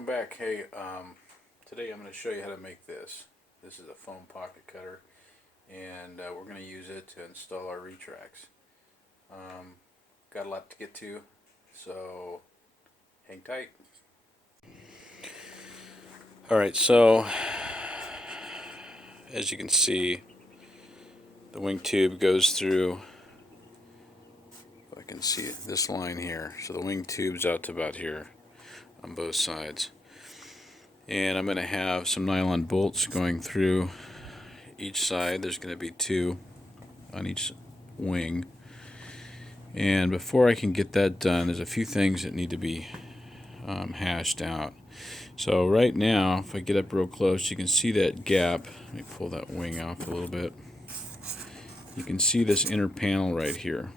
welcome back. Hey, today I'm going to show you how to make this. This is a foam pocket cutter, and we're going to use it to install our retracts. Got a lot to get to, so hang tight. Alright, so as you can see, the wing tube goes through, if I can see it, this line here. So the wing tube's out to about here on both sides. And I'm going to have some nylon bolts going through each side. There's going to be two on each wing. And before I can get that done, there's a few things that need to be hashed out. So right now, if I get up real close, you can see that gap. Let me pull that wing off a little bit. You can see this inner panel right here.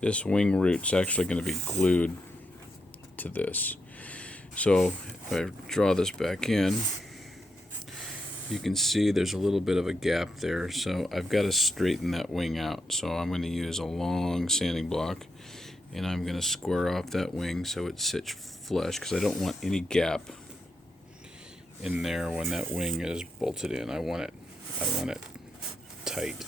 This wing root's actually going to be glued to this. So if I draw this back in, you can see there's a little bit of a gap there. So I've got to straighten that wing out. So I'm going to use a long sanding block, and I'm going to square off that wing so it sits flush, because I don't want any gap in there when that wing is bolted in. I want it tight.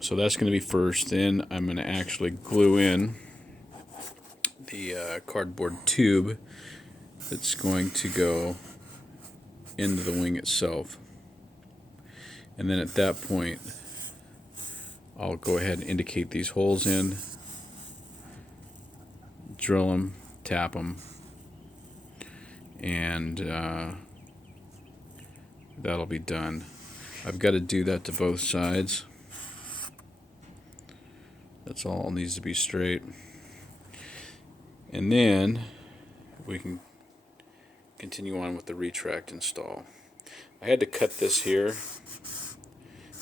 So that's going to be first. Then I'm going to actually glue in the cardboard tube that's going to go into the wing itself. And then at that point, I'll go ahead and indicate these holes in, drill them, tap them, and that'll be done. I've got to do that to both sides. That's all needs to be straight. And then we can continue on with the retract install. I had to cut this here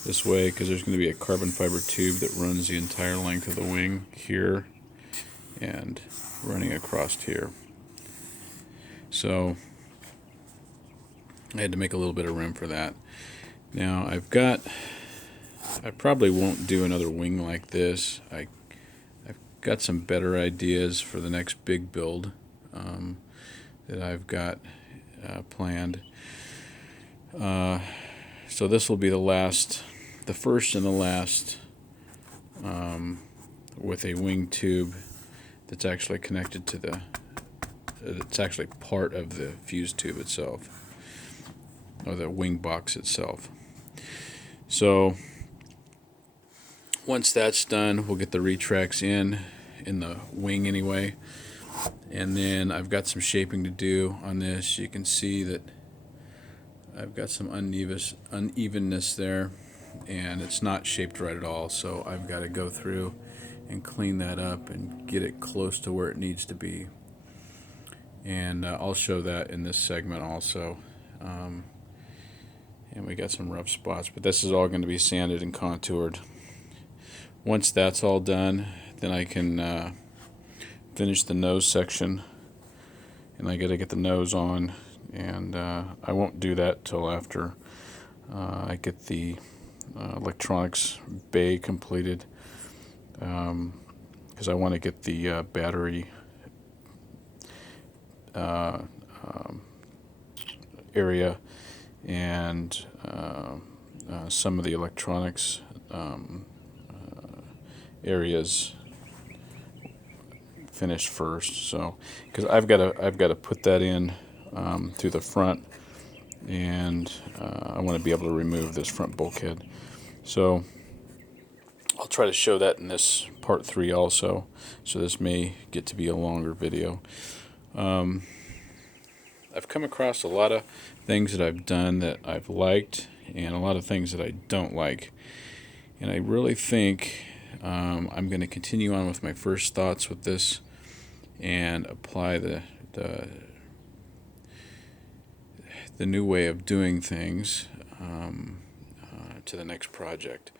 this way because there's going to be a carbon fiber tube that runs the entire length of the wing here and running across here. So I had to make a little bit of room for that. Now I probably won't do another wing like this. I've got some better ideas for the next big build that I've got planned. So this will be the first and the last with a wing tube that's actually connected to it's actually part of the fuse tube itself, or the wing box itself. So once that's done, we'll get the retracts in the wing anyway. And then I've got some shaping to do on this. You can see that I've got some unevenness there, and it's not shaped right at all. So I've got to go through and clean that up and get it close to where it needs to be. And I'll show that in this segment also. And we got some rough spots, but this is all going to be sanded and contoured. Once that's all done, then I can finish the nose section, and I got to get the nose on, and I won't do that till after I get the electronics bay completed, because I want to get the battery area and some of the electronics areas finished first. So because I've got to put that in through the front, and I want to be able to remove this front bulkhead. So I'll try to show that in this part 3 also. So this may get to be a longer video. I've come across a lot of things that I've done that I've liked, and a lot of things that I don't like. And I really think I'm going to continue on with my first thoughts with this and apply the new way of doing things to the next project.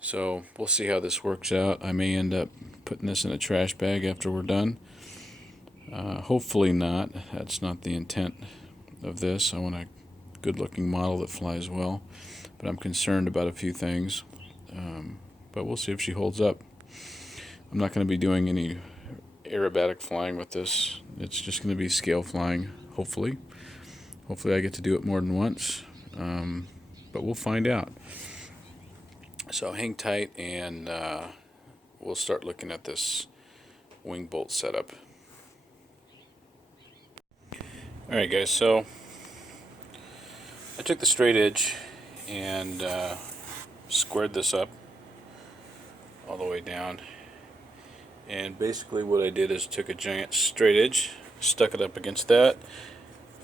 So we'll see how this works out. I may end up putting this in a trash bag after we're done. Hopefully not. That's not the intent of this. I want a good-looking model that flies well, but I'm concerned about a few things. But we'll see if she holds up. I'm not going to be doing any aerobatic flying with this. It's just going to be scale flying, hopefully. Hopefully I get to do it more than once, but we'll find out. So hang tight, and we'll start looking at this wing bolt setup. Alright guys, so I took the straight edge and squared this up all the way down, and basically what I did is took a giant straight edge, stuck it up against that,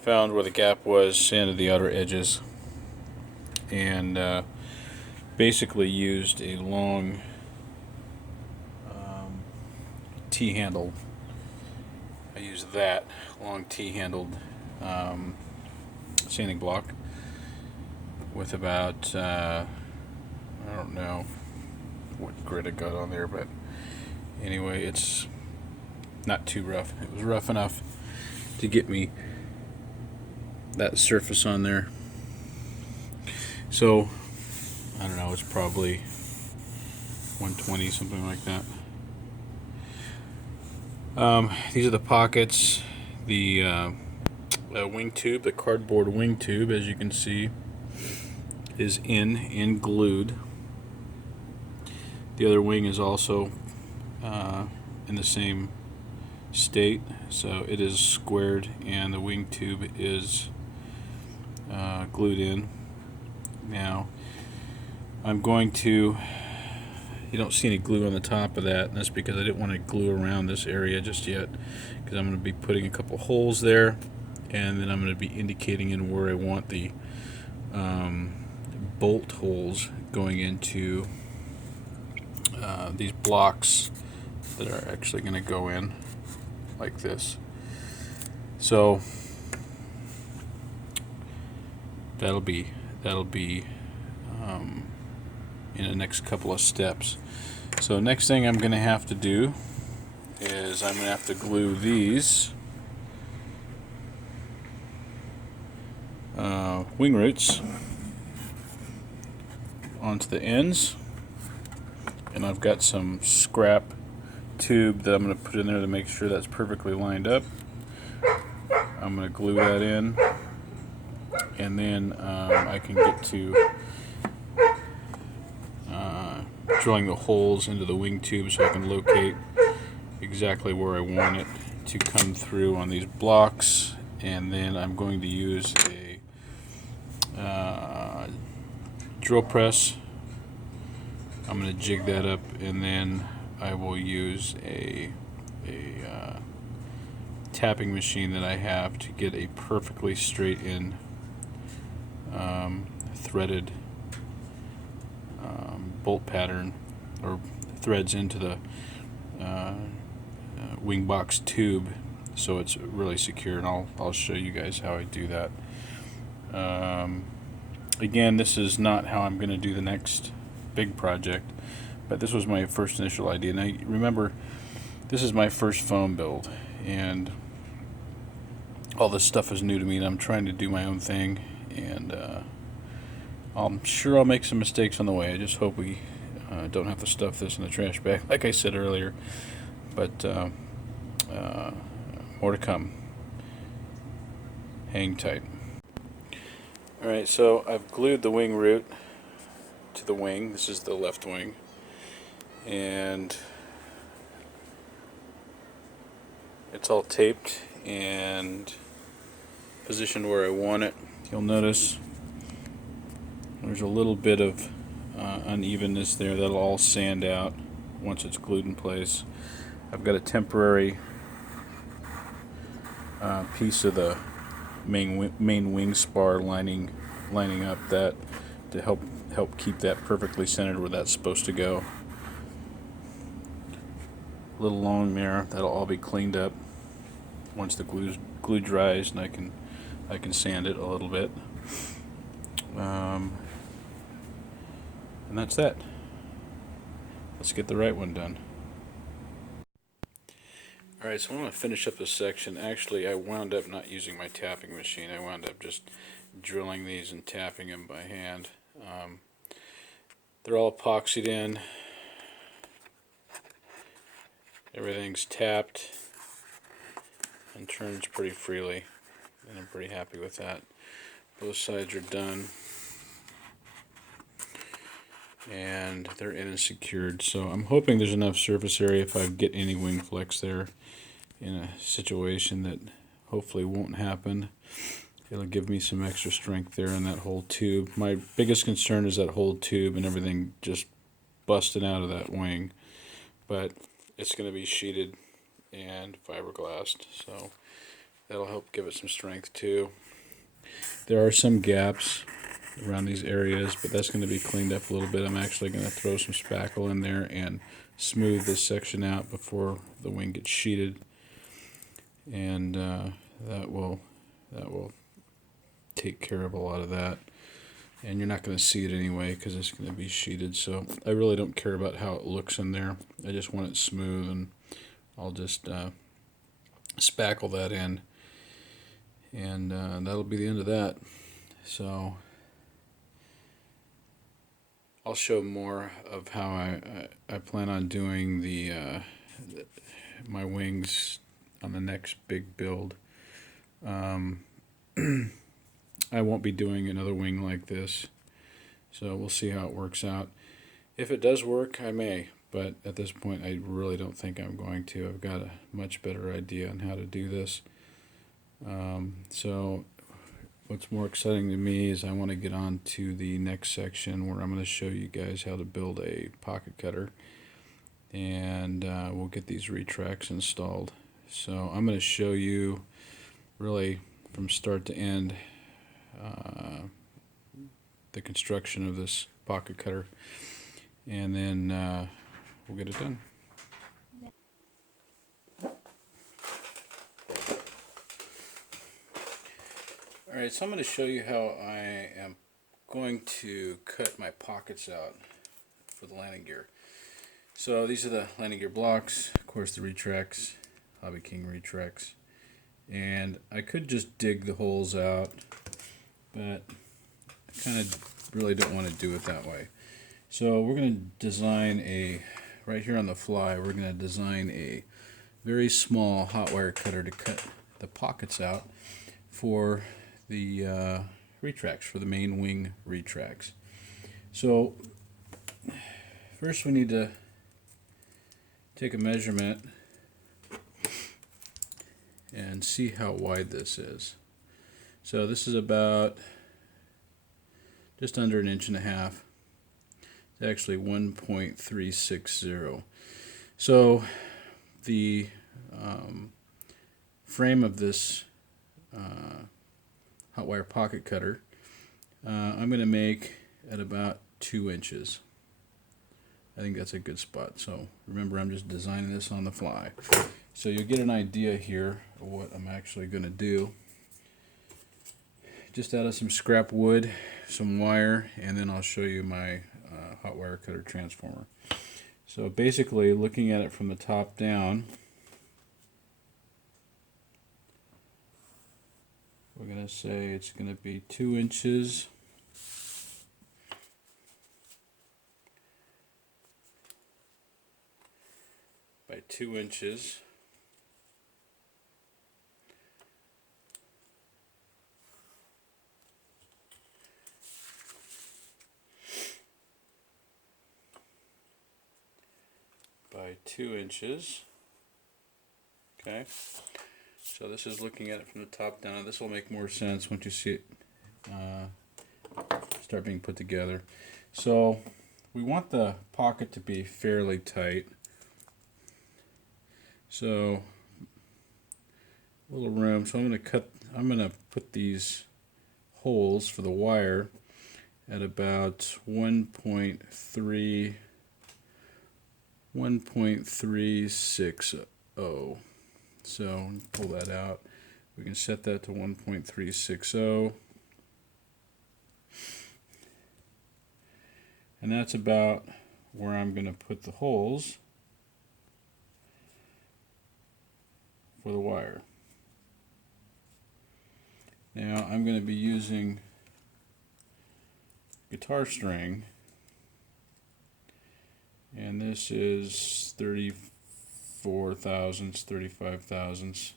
found where the gap was, sanded the outer edges, and basically used a long T-handled, I used that long T-handled sanding block with about I don't know what grit I got on there, but anyway, it's not too rough. It was rough enough to get me that surface on there. So I don't know, it's probably 120, something like that. These are the pockets. The wing tube, the cardboard wing tube, as you can see, is in and glued. The other wing is also in the same state, so it is squared and the wing tube is glued in. Now I'm going to, you don't see any glue on the top of that, and that's because I didn't want to glue around this area just yet, because I'm going to be putting a couple holes there, and then I'm going to be indicating in where I want the bolt holes going into these blocks that are actually going to go in like this. So that'll be in the next couple of steps. So next thing I'm going to have to do is I'm going to have to glue these wing roots onto the ends, and I've got some scrap tube that I'm going to put in there to make sure that's perfectly lined up. I'm going to glue that in, and then I can get to drilling the holes into the wing tube so I can locate exactly where I want it to come through on these blocks. And then I'm going to use a drill press. I'm going to jig that up, and then I will use a tapping machine that I have to get a perfectly straight in threaded bolt pattern or threads into the wing box tube, so it's really secure, and I'll show you guys how I do that. Again, this is not how I'm going to do the next big project, but this was my first initial idea. Now remember, this is my first foam build, and all this stuff is new to me, and I'm trying to do my own thing, and I'm sure I'll make some mistakes on the way. I just hope we don't have to stuff this in the trash bag like I said earlier, but more to come. Hang tight. Alright, so I've glued the wing root to the wing. This is the left wing, and it's all taped and positioned where I want it. You'll notice there's a little bit of unevenness there. That'll all sand out once it's glued in place. I've got a temporary piece of the main wing spar lining up that to help keep that perfectly centered where that's supposed to go. A little long there. That'll all be cleaned up once the glue dries, and I can sand it a little bit. And that's that. Let's get the right one done. Alright, so I'm going to finish up this section. Actually, I wound up not using my tapping machine. I wound up just drilling these and tapping them by hand. They're all epoxied in. Everything's tapped and turns pretty freely, and I'm pretty happy with that. Both sides are done, and they're in and secured. So I'm hoping there's enough surface area if I get any wing flex there in a situation that hopefully won't happen. It'll give me some extra strength there in that whole tube. My biggest concern is that whole tube and everything just busting out of that wing. But it's going to be sheeted and fiberglassed, so that'll help give it some strength too. There are some gaps around these areas, but that's going to be cleaned up a little bit. I'm actually going to throw some spackle in there and smooth this section out before the wing gets sheeted, and that will take care of a lot of that. And you're not going to see it anyway because it's going to be sheeted, so I really don't care about how it looks in there. I just want it smooth, and I'll just spackle that in, and that'll be the end of that. So I'll show more of how I plan on doing my wings on the next big build. I won't be doing another wing like this, so we'll see how it works out. If it does work, I may, but at this point I really don't think I'm going to. I've got a much better idea on how to do this. So what's more exciting to me is I want to get on to the next section where I'm going to show you guys how to build a pocket cutter, and we'll get these retracts installed. So I'm going to show you really from start to end the construction of this pocket cutter, and then we'll get it done. Alright, so I'm going to show you how I am going to cut my pockets out for the landing gear. So these are the landing gear blocks, of course the retracts, Hobby King retracts, and I could just dig the holes out, but I kind of really don't want to do it that way. So we're going to design right here on the fly, we're going to design a very small hot wire cutter to cut the pockets out for the retracts, for the main wing retracts. So first we need to take a measurement and see how wide this is. So this is about just under 1.5 inches. It's actually 1.360. So the frame of this hot wire pocket cutter I'm going to make at about 2 inches. I think that's a good spot. So remember, I'm just designing this on the fly. So you'll get an idea here of what I'm actually going to do. Just out of some scrap wood, some wire, and then I'll show you my hot wire cutter transformer. So basically, looking at it from the top down, we're going to say it's going to be 2 inches by 2 inches. By 2 inches. Okay, so this is looking at it from the top down. This will make more sense once you see it start being put together. So we want the pocket to be fairly tight. So a little room. So I'm going to put these holes for the wire at about 1.360. So pull that out. We can set that to 1.360. And that's about where I'm going to put the holes for the wire. Now I'm going to be using guitar string, and this is 35 34 thousandths, 35 thousandths,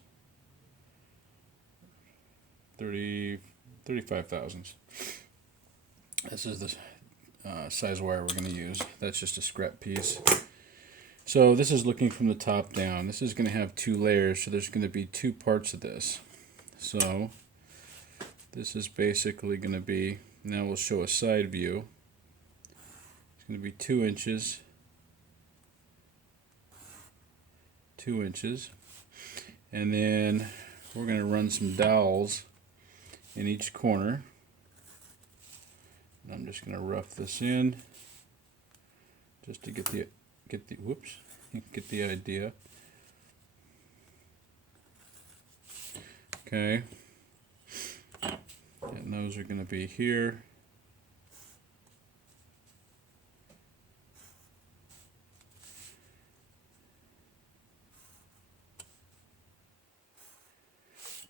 35 thousandths. This is the size wire we're going to use. That's just a scrap piece. So this is looking from the top down. This is going to have two layers, so there's going to be two parts of this. So this is basically going to be, now we'll show a side view. It's going to be 2 inches, 2 inches, and then we're going to run some dowels in each corner. And I'm just going to rough this in just to get the whoops, get the idea. Okay, and those are going to be here.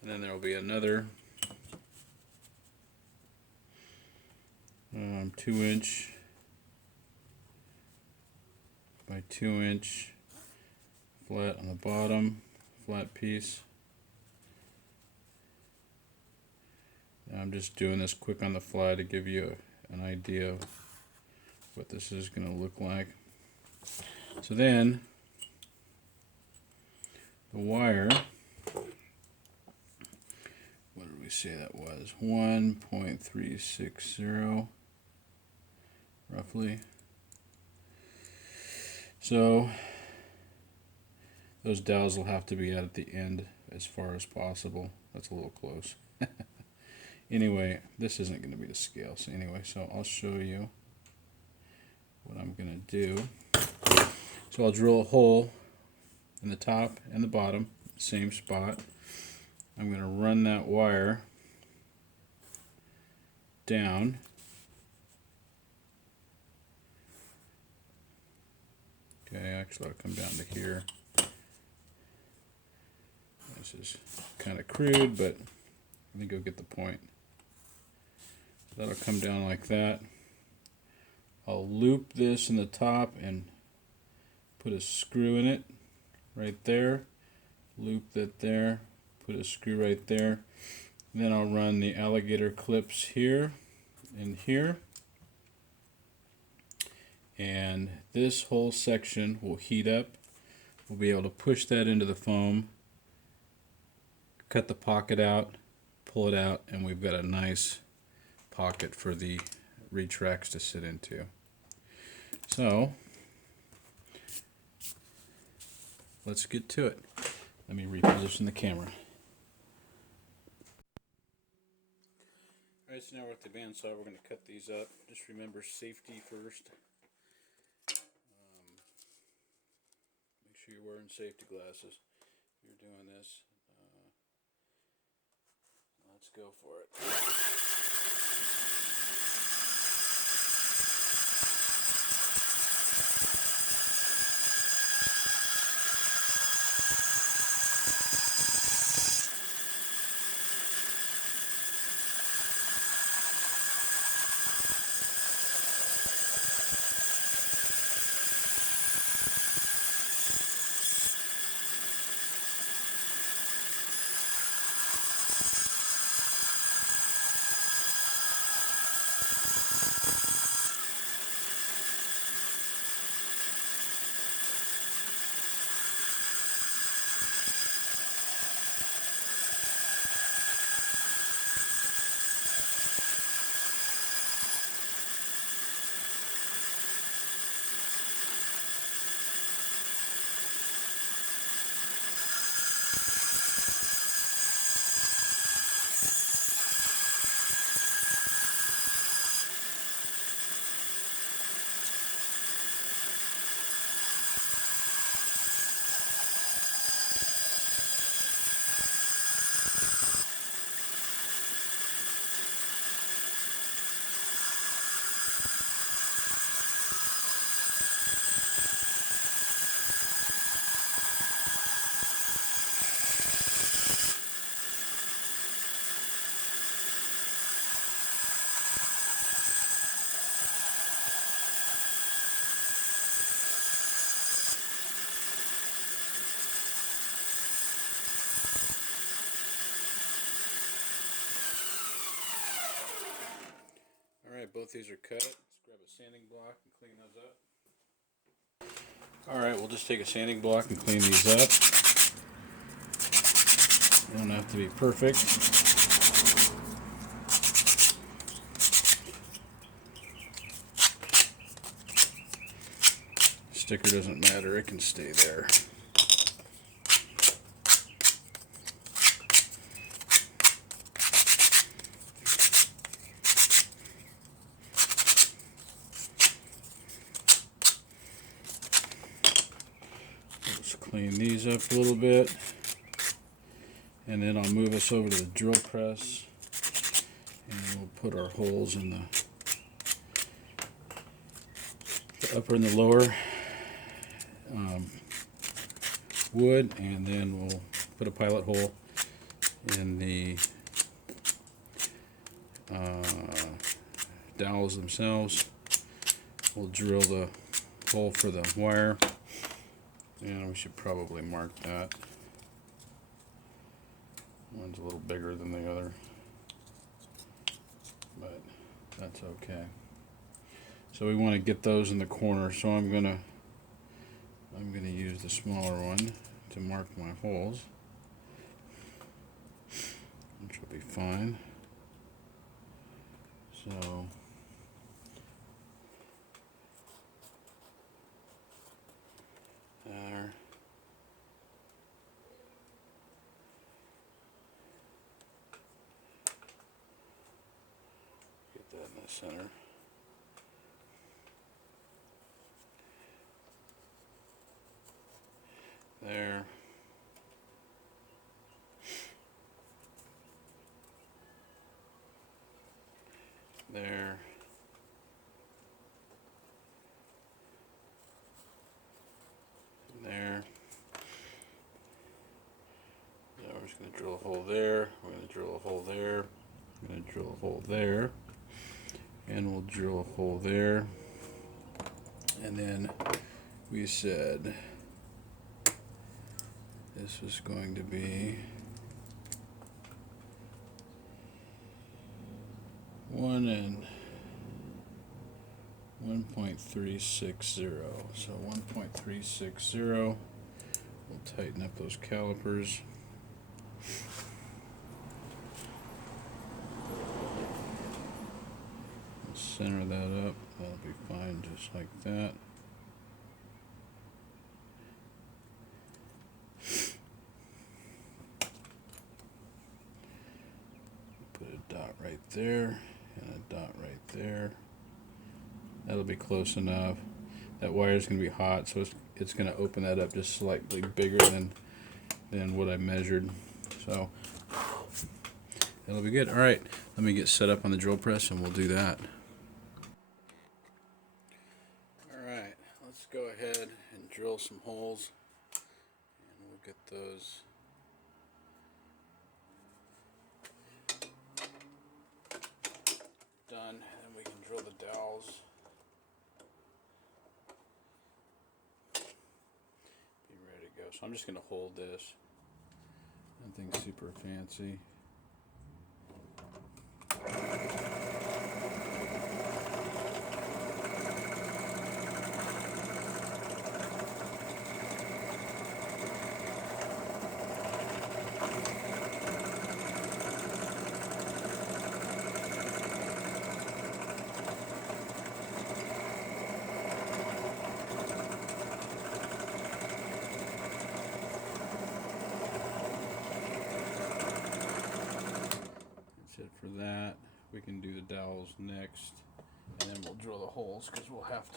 And then there will be another 2-inch by 2-inch flat on the bottom, flat piece. Now I'm just doing this quick on the fly to give you an idea of what this is going to look like. So then the wire, what did we say that was? 1.360 roughly. So those dowels will have to be at the end as far as possible. That's a little close. Anyway, this isn't going to be to scale. So anyway, so I'll show you what I'm going to do. So I'll drill a hole in the top and the bottom, same spot. I'm going to run that wire down. Okay, actually I'll come down to here. This is kind of crude, but I think you'll get the point. That'll come down like that. I'll loop this in the top and put a screw in it right there. Loop that there, put a screw right there. Then I'll run the alligator clips here and here. And this whole section will heat up. We'll be able to push that into the foam, cut the pocket out, pull it out, and we've got a nice pocket for the retracts to sit into. So let's get to it. Let me reposition the camera. Alright, so now we're at the bandsaw. We're going to cut these up. Just remember safety first. Make sure you're wearing safety glasses if you're doing this. Let's go for it. both these are cut. Let's grab a sanding block and clean those up. Alright, we'll just take a sanding block and clean these up. They don't have to be perfect. Sticker doesn't matter, it can stay there. Let's clean these up a little bit, and then I'll move us over to the drill press, and we'll put our holes in the upper and the lower wood, and then we'll put a pilot hole in the dowels themselves. We'll drill the hole for the wire, and we should probably mark that. One's a little bigger than the other, but that's okay. So we want to get those in the corner, so I'm gonna use the smaller one to mark my holes, which will be fine. So there. Get that in the center. There. There. There. Now we're just going to drill a hole there. We're going to drill a hole there. We're going to drill a hole there. And we'll drill a hole there. And then we said this was going to be 1 and 1.360. So 1.360. We'll tighten up those calipers. We'll center that up. That'll be fine, just like that. Put a dot right there and a dot right there. That'll be close enough. That wire is going to be hot, so it's going to open that up just slightly bigger than what I measured. So that'll be good. All right, let me get set up on the drill press and we'll do that. All right, let's go ahead and drill some holes, and we'll get those done, and we can drill the dowels. Be ready to go. So I'm just going to hold this. Nothing super fancy. It for that. We can do the dowels next, and then we'll drill the holes, because we'll have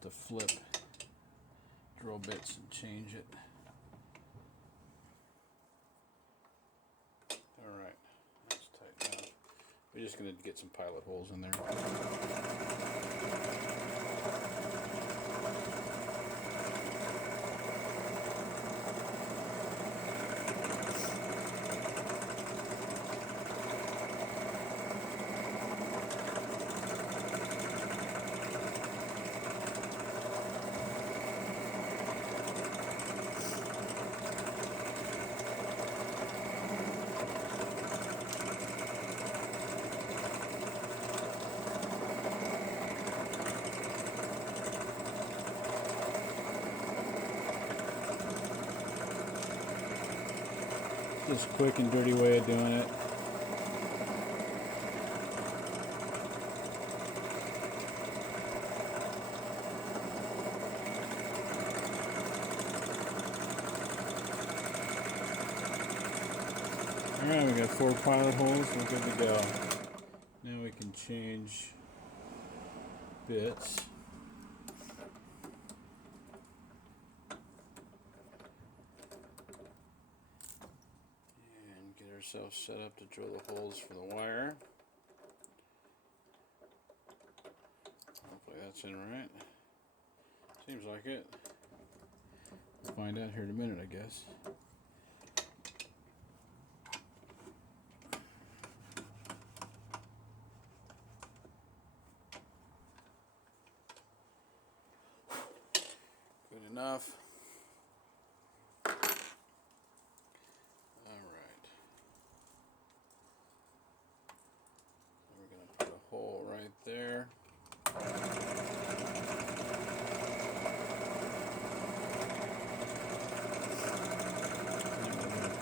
to flip drill bits and change it. All right, that's tight enough. We're just going to get some pilot holes in there. Just quick and dirty way of doing it. Alright, we got 4 pilot holes, we're good to go. Now we can change bits. And get ourselves set up to drill the holes for the wire. Hopefully that's in right. Seems like it. We'll find out here in a minute, I guess. Good enough. Alright. We're going to put a hole right there.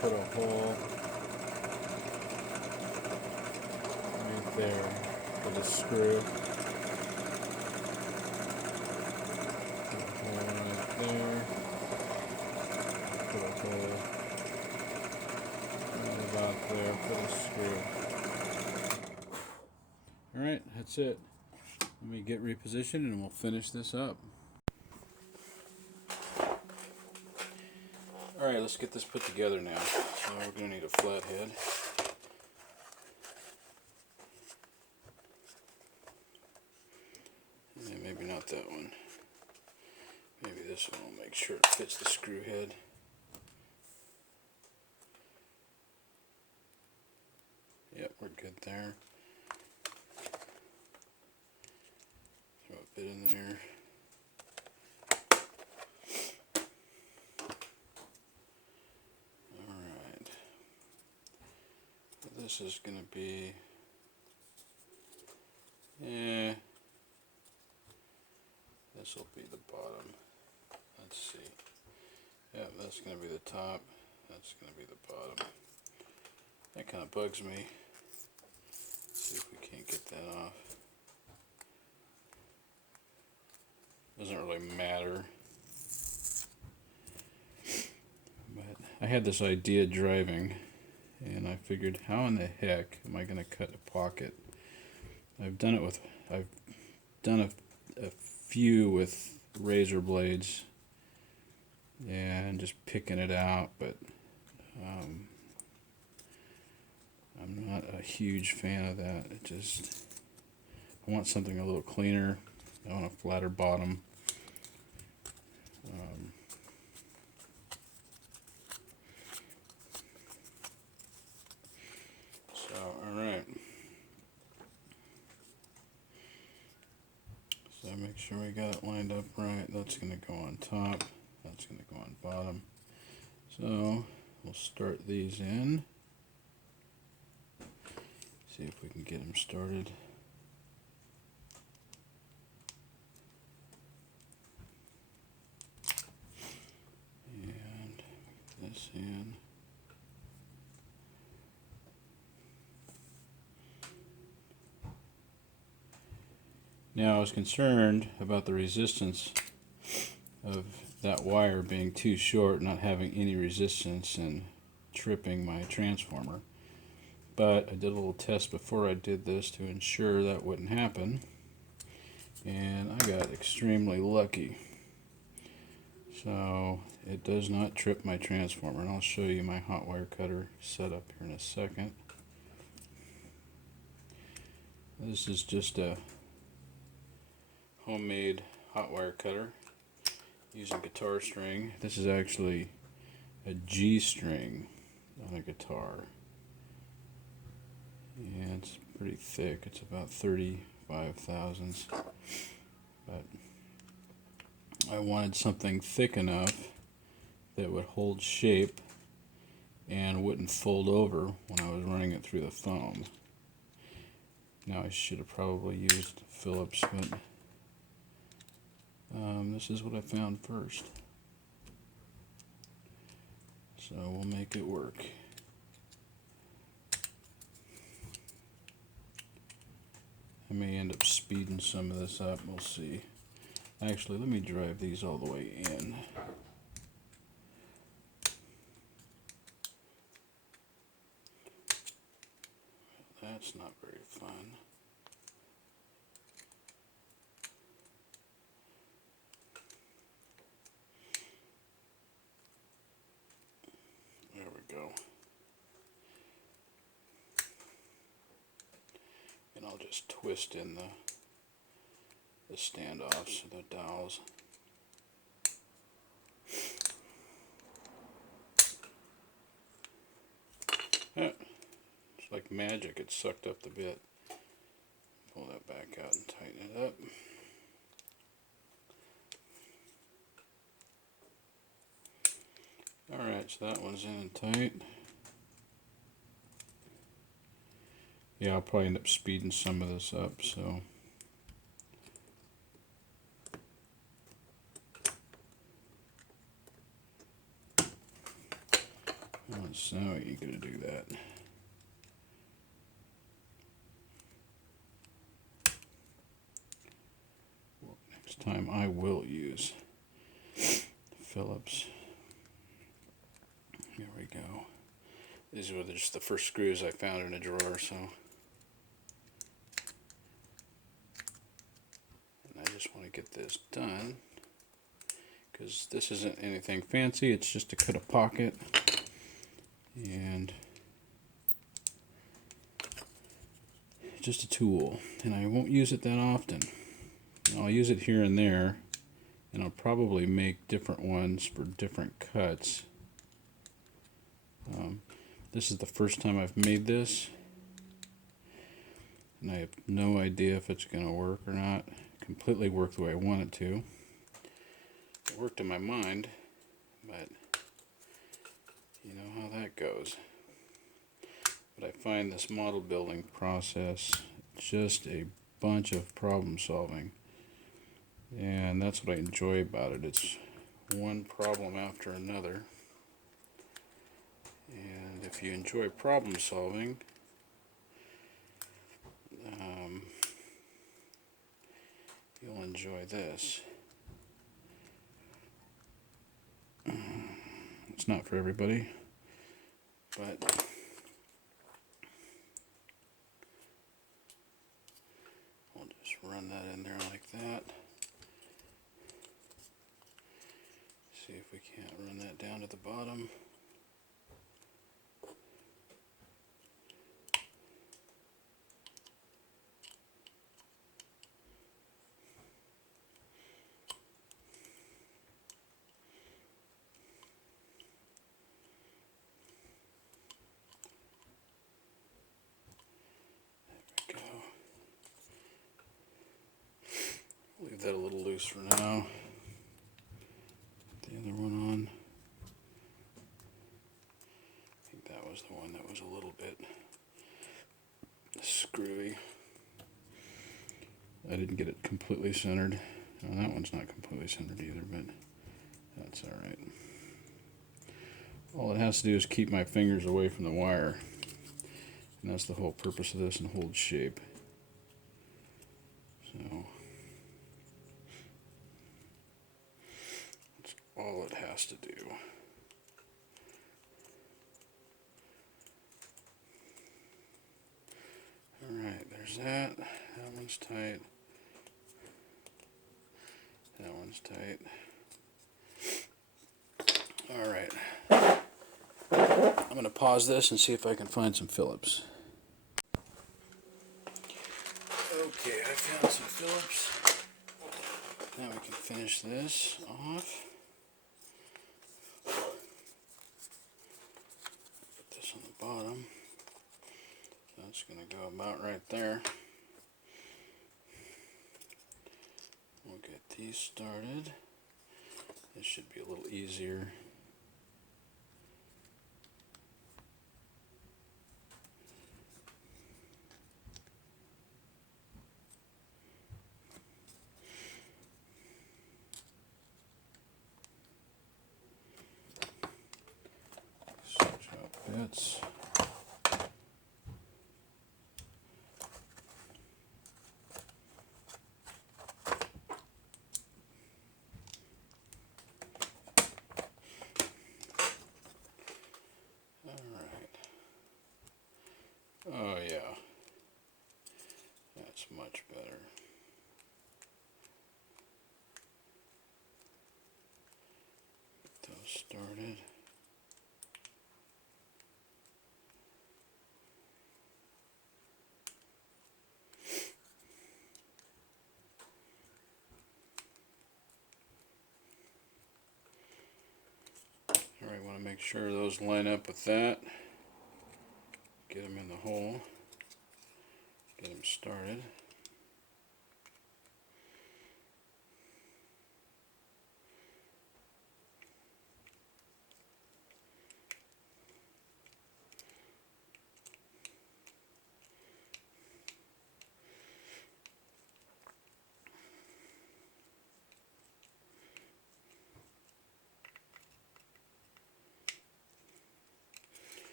Put a hole right there for the screw. Put a hole right there. Put a hole right about there for the screw. Alright, that's it. Let me get repositioned and we'll finish this up. Alright, let's get this put together now. So we're going to need a flathead. Yeah, maybe not that one. Maybe this one will make sure it fits the screw head. Yep, we're good there. Throw a bit in there. This is going to be, this will be the bottom. Let's see. Yeah, that's going to be the top. That's going to be the bottom. That kind of bugs me. Let's see if we can't get that off. Doesn't really matter. But I had this idea driving. And I figured, how in the heck am I going to cut a pocket? I've done a few with razor blades and just picking it out, but I'm not a huge fan of that. I want something a little cleaner. I want a flatter bottom. Alright. So make sure we got it lined up right. That's going to go on top. That's going to go on bottom. So we'll start these in. See if we can get them started. And this in. Now I was concerned about the resistance of that wire being too short, not having any resistance and tripping my transformer. But I did a little test before I did this to ensure that wouldn't happen, and I got extremely lucky. So it does not trip my transformer, and I'll show you my hot wire cutter setup here in a second. This is just a homemade hot wire cutter using guitar string. This is actually a G string on a guitar, and it's pretty thick. It's about 35 thousandths, but I wanted something thick enough that would hold shape and wouldn't fold over when I was running it through the foam. Now I should have probably used Phillips, but this is what I found first. So we'll make it work. may end up speeding some of this up. We'll see. Actually, let me drive these all the way in. That's not very fun. There we go. And I'll just twist in the standoffs, the dowels. Yeah, it's like magic, it sucked up the bit. Pull that back out and tighten it up. Alright, so that one's in and tight. Yeah, I'll probably end up speeding some of this up, so. So you're going to do that. Well, next time I will use Phillips. Here we go. These were just the first screws I found in a drawer, so. And I just want to get this done, because this isn't anything fancy, it's just to cut a pocket. And just a tool, and I won't use it that often. I'll use it here and there, and I'll probably make different ones for different cuts. This is the first time I've made this, and I have no idea if it's going to work or not. Completely work the way I want it to. It worked in my mind, but you know how that goes. But I find this model building process just a bunch of problem solving. And that's what I enjoy about it. It's one problem after another. And if you enjoy problem solving, you'll enjoy this. It's not for everybody, but I'll just run that in there like that. See if we can't run that down to the bottom. Leave that a little loose for now. Put the other one on. I think that was the one that was a little bit screwy. I didn't get it completely centered. Well, that one's not completely centered either, but that's alright. All it has to do is keep my fingers away from the wire. And that's the whole purpose of this, and hold shape. So that's all it has to do. Alright, there's that. That one's tight. That one's tight. Alright. I'm going to pause this and see if I can find some Phillips. Okay, I found some Phillips. Now we can finish this off. Put this on the bottom. That's going to go about right there. We'll get these started. This should be a little easier. Switch out bits. started. Alright, want to make sure those line up with that. Get them in the hole. Get them started.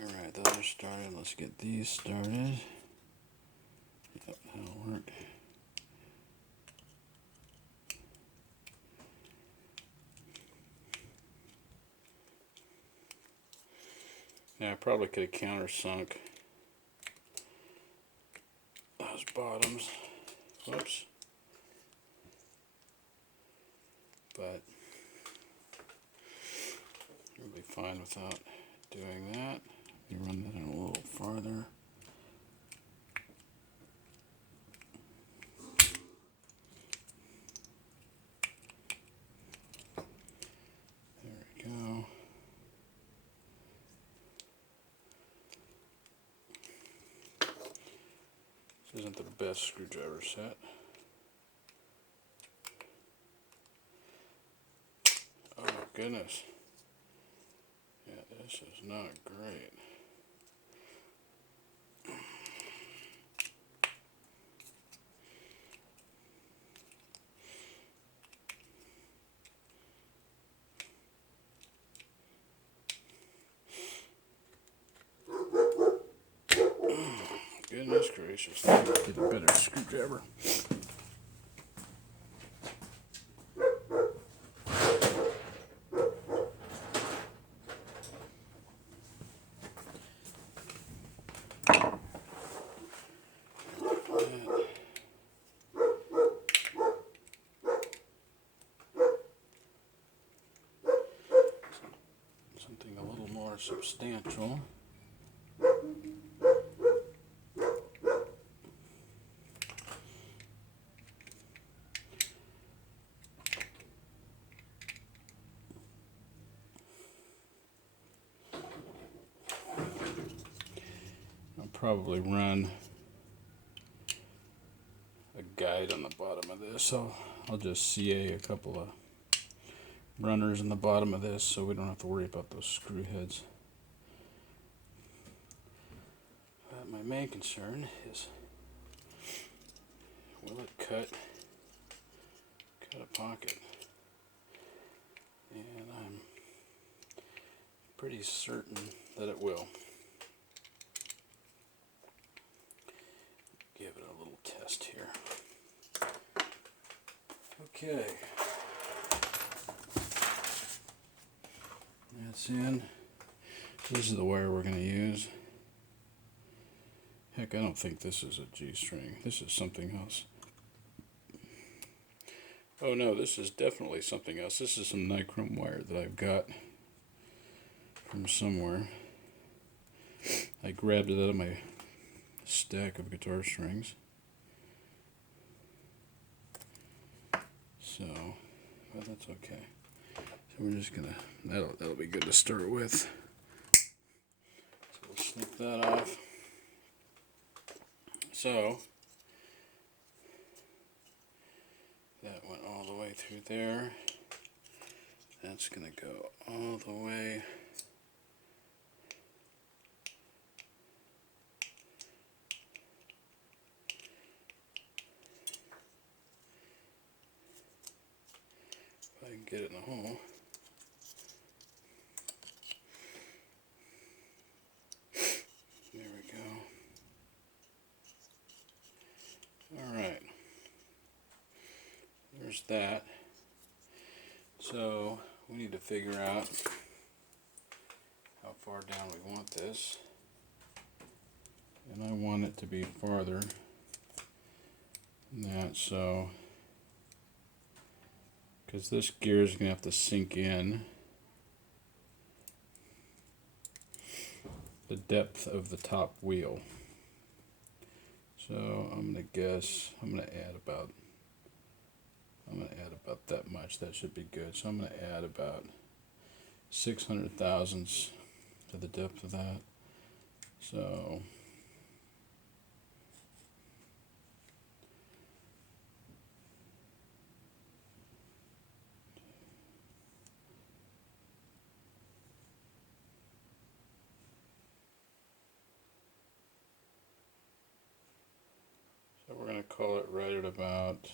Alright, those are started. Let's get these started. Yep, that'll work. Yeah, I probably could have countersunk those bottoms. Whoops. But we'll be fine without doing that. Let me run that in a little farther. There we go. This isn't the best screwdriver set. Oh goodness. Yeah, this is not great. Goodness gracious, I need to get a better screwdriver. Something a little more substantial. I'll probably run a guide on the bottom of this. I'll just CA a couple of runners in the bottom of this so we don't have to worry about those screw heads. But my main concern is, will it cut a pocket? And I'm pretty certain that it will. Give it a little test here. Okay. That's in. This is the wire we're going to use. Heck, I don't think this is a G-string. This is something else. Oh no, this is definitely something else. This is some nichrome wire that I've got from somewhere. I grabbed it out of my stack of guitar strings. So, well, that's okay. So we're just gonna, that'll be good to start with. So we'll snip that off. So, that went all the way through there. That's gonna go all the way if I can get it in the hole. There we go. Alright. There's that. So we need to figure out how far down we want this. And I want it to be farther than that, so because this gear is going to have to sink in the depth of the top wheel. So I'm gonna guess I'm gonna add about that much. That should be good. So I'm gonna add about 600 thousandths to the depth of that. So we're going to call it right at about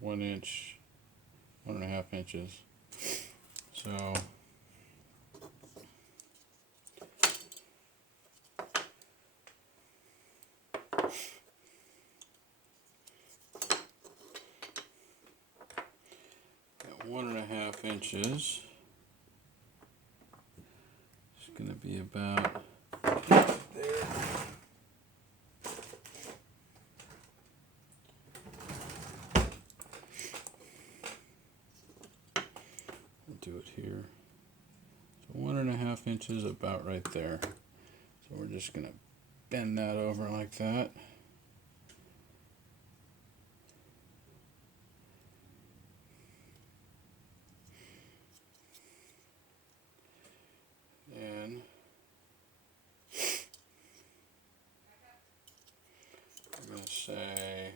1 inch, 1.5 inches. So got 1.5 inches. It's going to be about there. Do it here. So 1.5 inches, about right there. So we're just going to bend that over like that. And I'm going to say,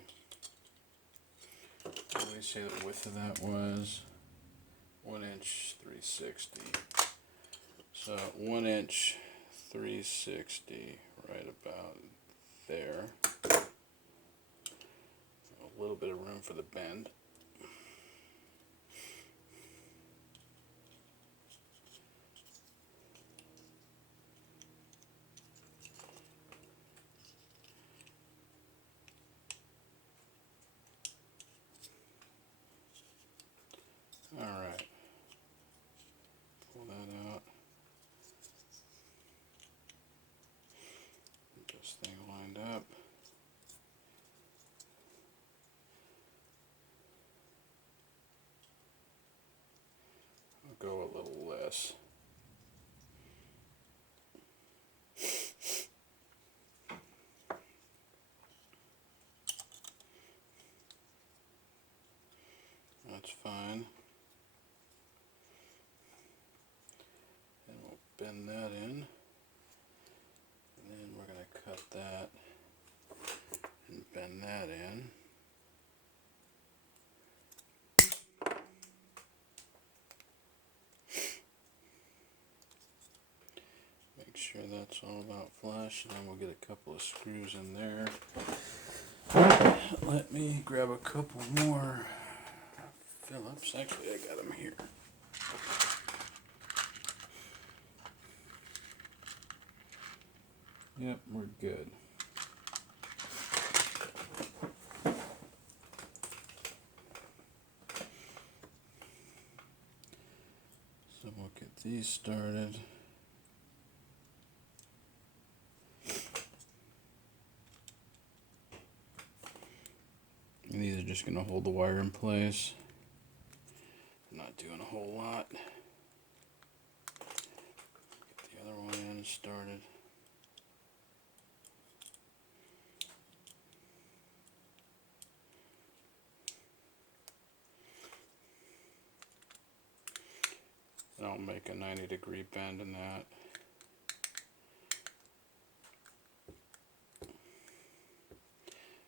what did we say the width of that was? 1 inch 360. So 1 inch 360, right about there. A little bit of room for the bend. All right. Pull that out. Get this thing lined up. I'll go a little less. That's fine. And we'll bend that in. And then we're going to cut that and bend that in. Make sure that's all about flush, and then we'll get a couple of screws in there. Let me grab a couple more Phillips. Actually, I got them here. Yep, we're good. So we'll get these started. And these are just going to hold the wire in place. I'm not doing a whole lot. Get the other one in and started. And I'll make a 90-degree bend in that.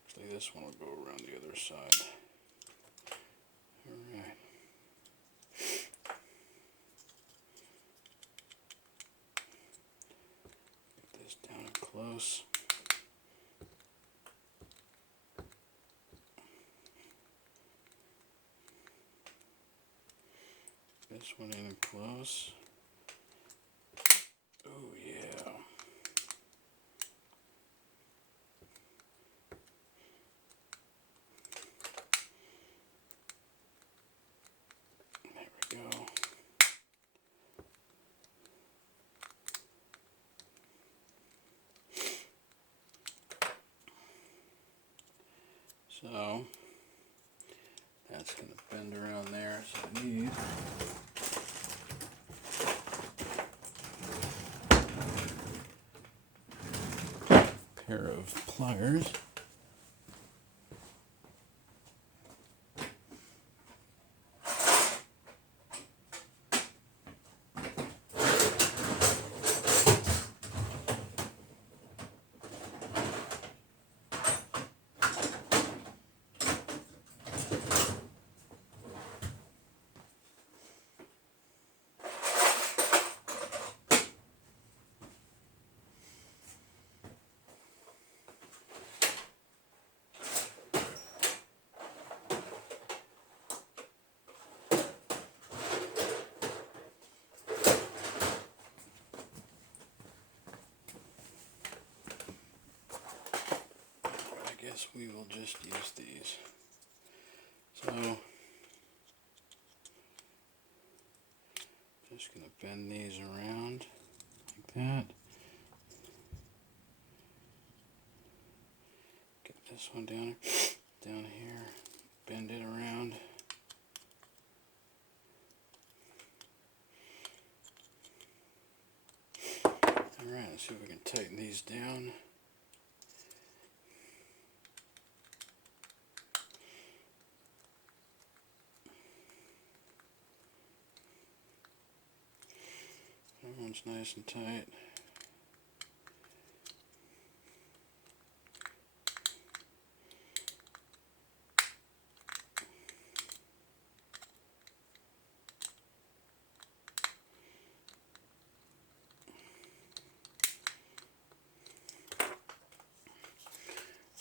Actually, this one will go around the other side. Alright. Get this down close. This one in close. Oh yeah. There we go. So that's going to bend around there. So I need pair of pliers. I guess we will just use these. So, just going to bend these around like that. Get this one down here, bend it around. Alright, let's see if we can tighten these down. Everyone's nice and tight.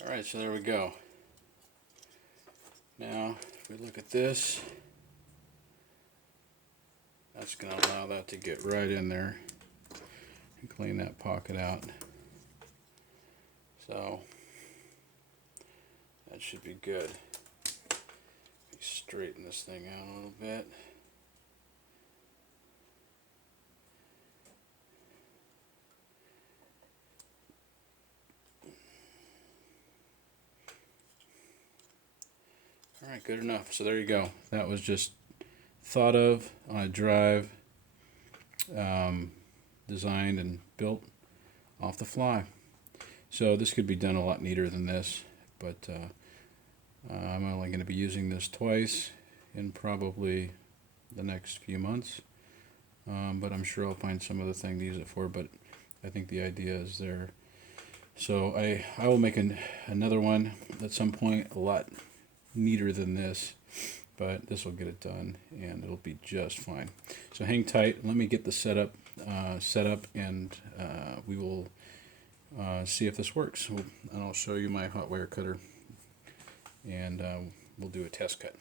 Alright, so there we go. Now, if we look at this, that's going to allow that to get right in there and clean that pocket out. So, that should be good. Straighten this thing out a little bit. Alright, good enough. So there you go. That was just thought of on a drive, designed and built off the fly. So this could be done a lot neater than this, but I'm only going to be using this twice in probably the next few months. But I'm sure I'll find some other thing to use it for, but I think the idea is there. So I will make another one at some point, a lot neater than this, but this will get it done and it'll be just fine. So hang tight, let me get the setup and we will see if this works. And I'll show you my hot wire cutter and we'll do a test cut.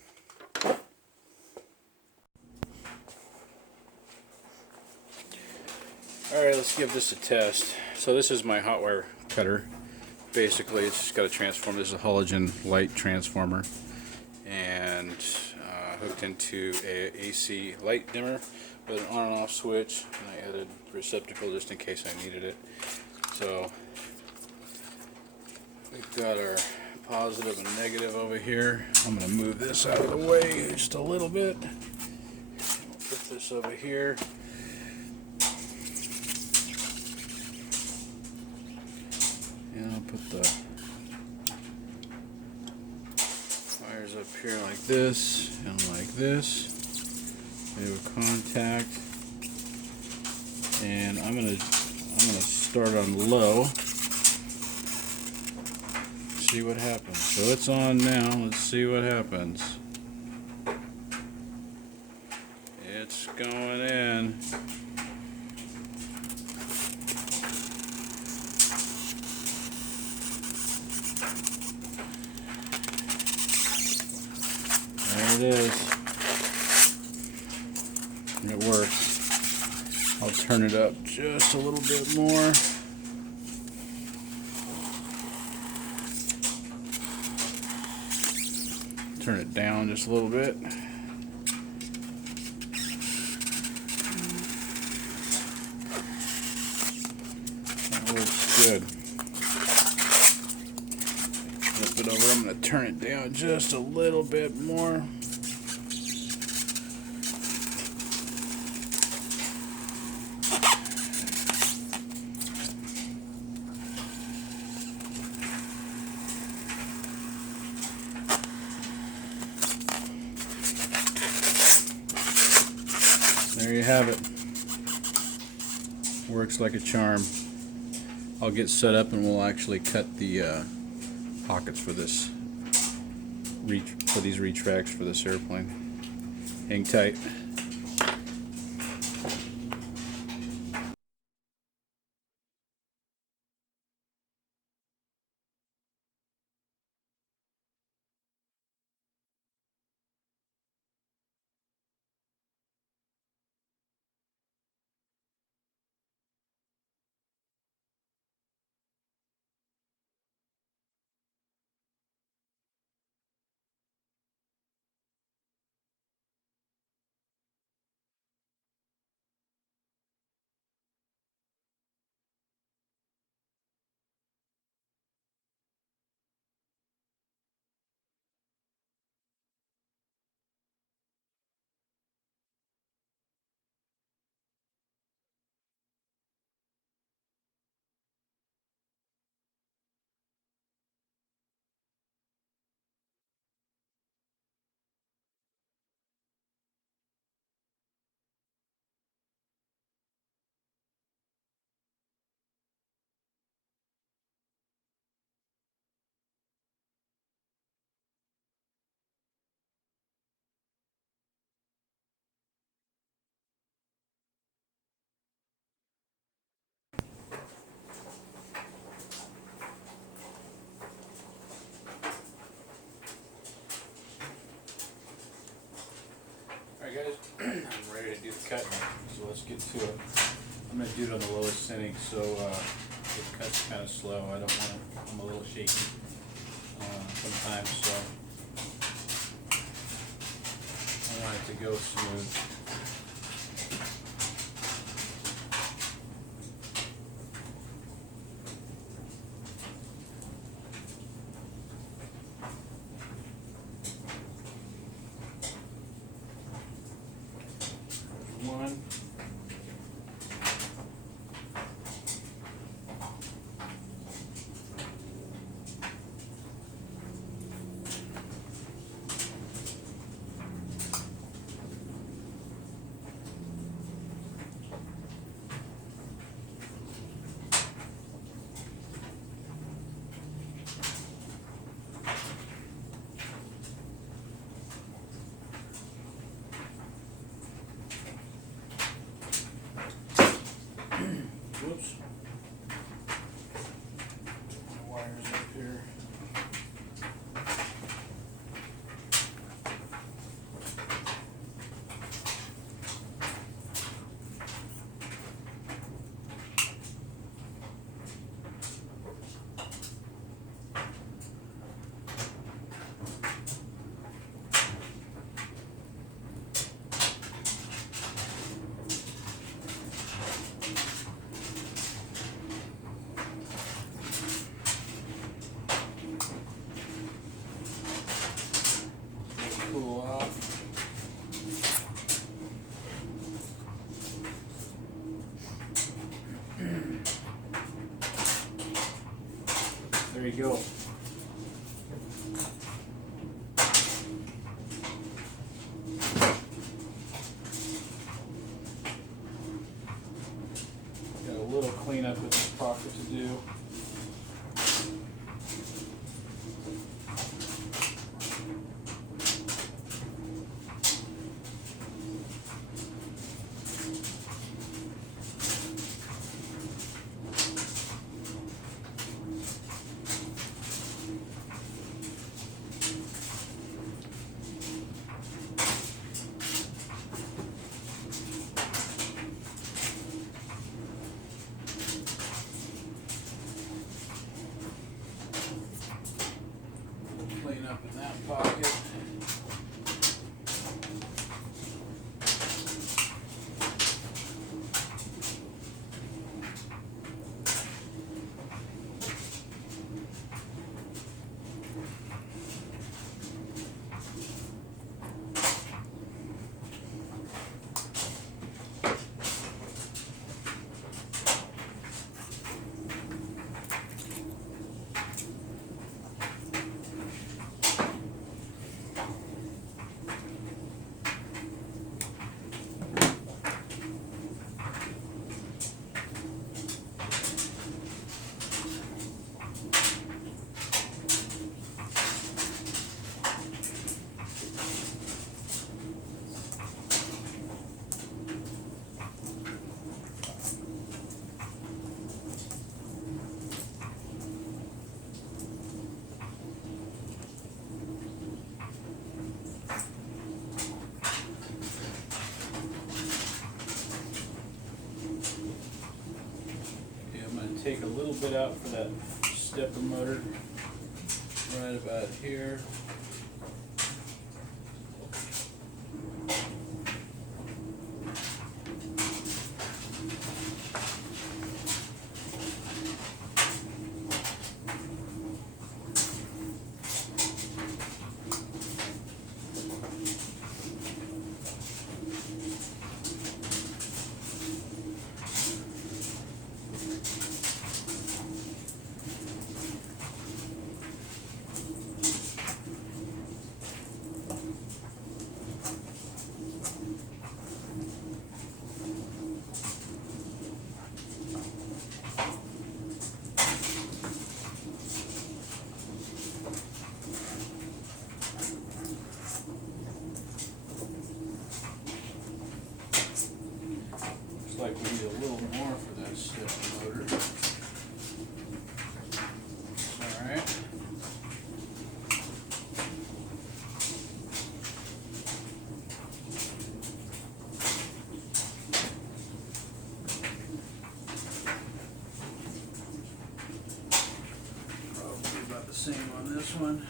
Alright, let's give this a test. So this is my hot wire cutter. Basically, it's just got a transformer. This is a halogen light transformer, and hooked into a AC light dimmer with an on and off switch. And I added a receptacle just in case I needed it. So we've got our positive and negative over here. I'm going to move this out of the way just a little bit. We'll put this over here. And I'll put the wires up here like this and like this. They have contact, and I'm gonna start on low. See what happens. So it's on now. Let's see what happens. It's going in. There it is. It works. I'll turn it up just a little bit more. Turn it down just a little bit. That works good. Flip it over. I'm going to turn it down just a little bit more. have it. Works like a charm. I'll get set up and we'll actually cut the pockets for this these retracts for this airplane. Hang tight. Alright guys, I'm ready to do the cut, so let's get to it. I'm going to do it on the lowest setting, so the cut's kind of slow. I don't want to, I'm a little shaky sometimes, so I want it to go smooth. One. Whoops. My wire's up here. Cool off. There you go. Got a little cleanup with this pocket to do. take a little bit out for that stepper motor right about here. Like we need a little more for that stepper motor. Alright. Probably about the same on this one.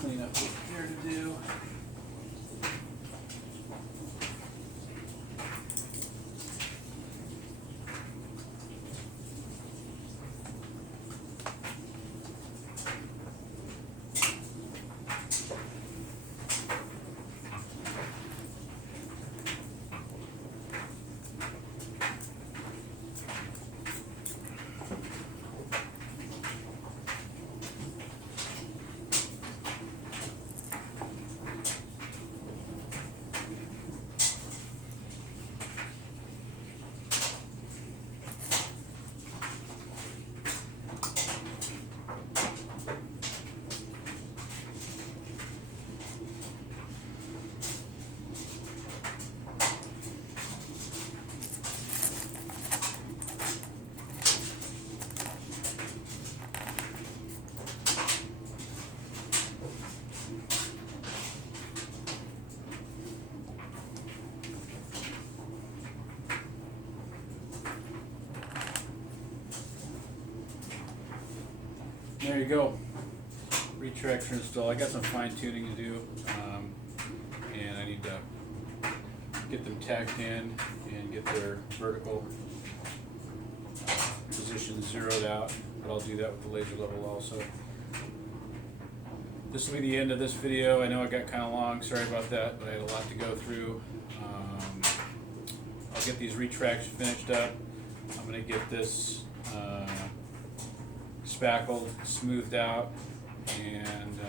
Cleanup here to do. There you go. Retractor install. I got some fine tuning to do, and I need to get them tacked in and get their vertical position zeroed out, but I'll do that with the laser level also. This will be the end of this video. I know it got kind of long, sorry about that, but I had a lot to go through. I'll get these retracts finished up. I'm going to get this spackled, smoothed out, and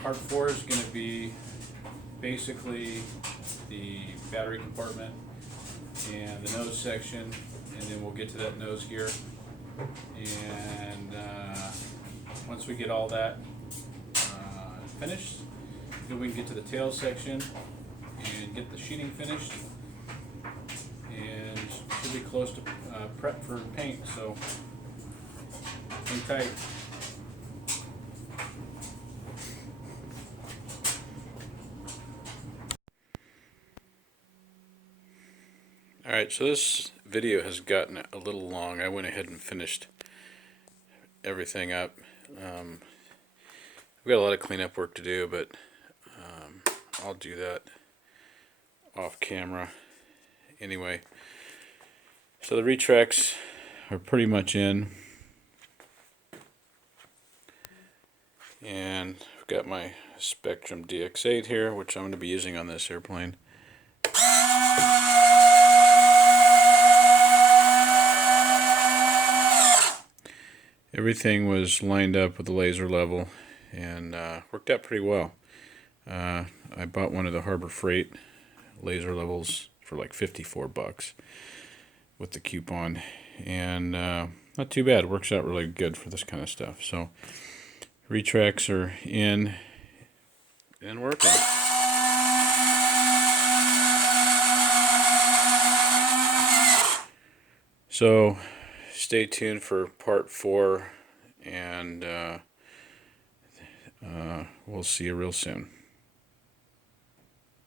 part 4 is going to be basically the battery compartment and the nose section, and then we'll get to that nose gear. And once we get all that finished, then we can get to the tail section and get the sheeting finished, and should be close to prep for paint. So hang tight. Alright, so this video has gotten a little long. I went ahead and finished everything up. We've got a lot of cleanup work to do, but I'll do that off camera anyway. So the retracts are pretty much in, and I've got my Spectrum DX8 here, which I'm going to be using on this airplane. everything was lined up with the laser level and worked out pretty well. I bought one of the Harbor Freight laser levels for like $54 with the coupon, and not too bad. It works out really good for this kind of stuff. So retracts are in and working. So stay tuned for part 4, and we'll see you real soon.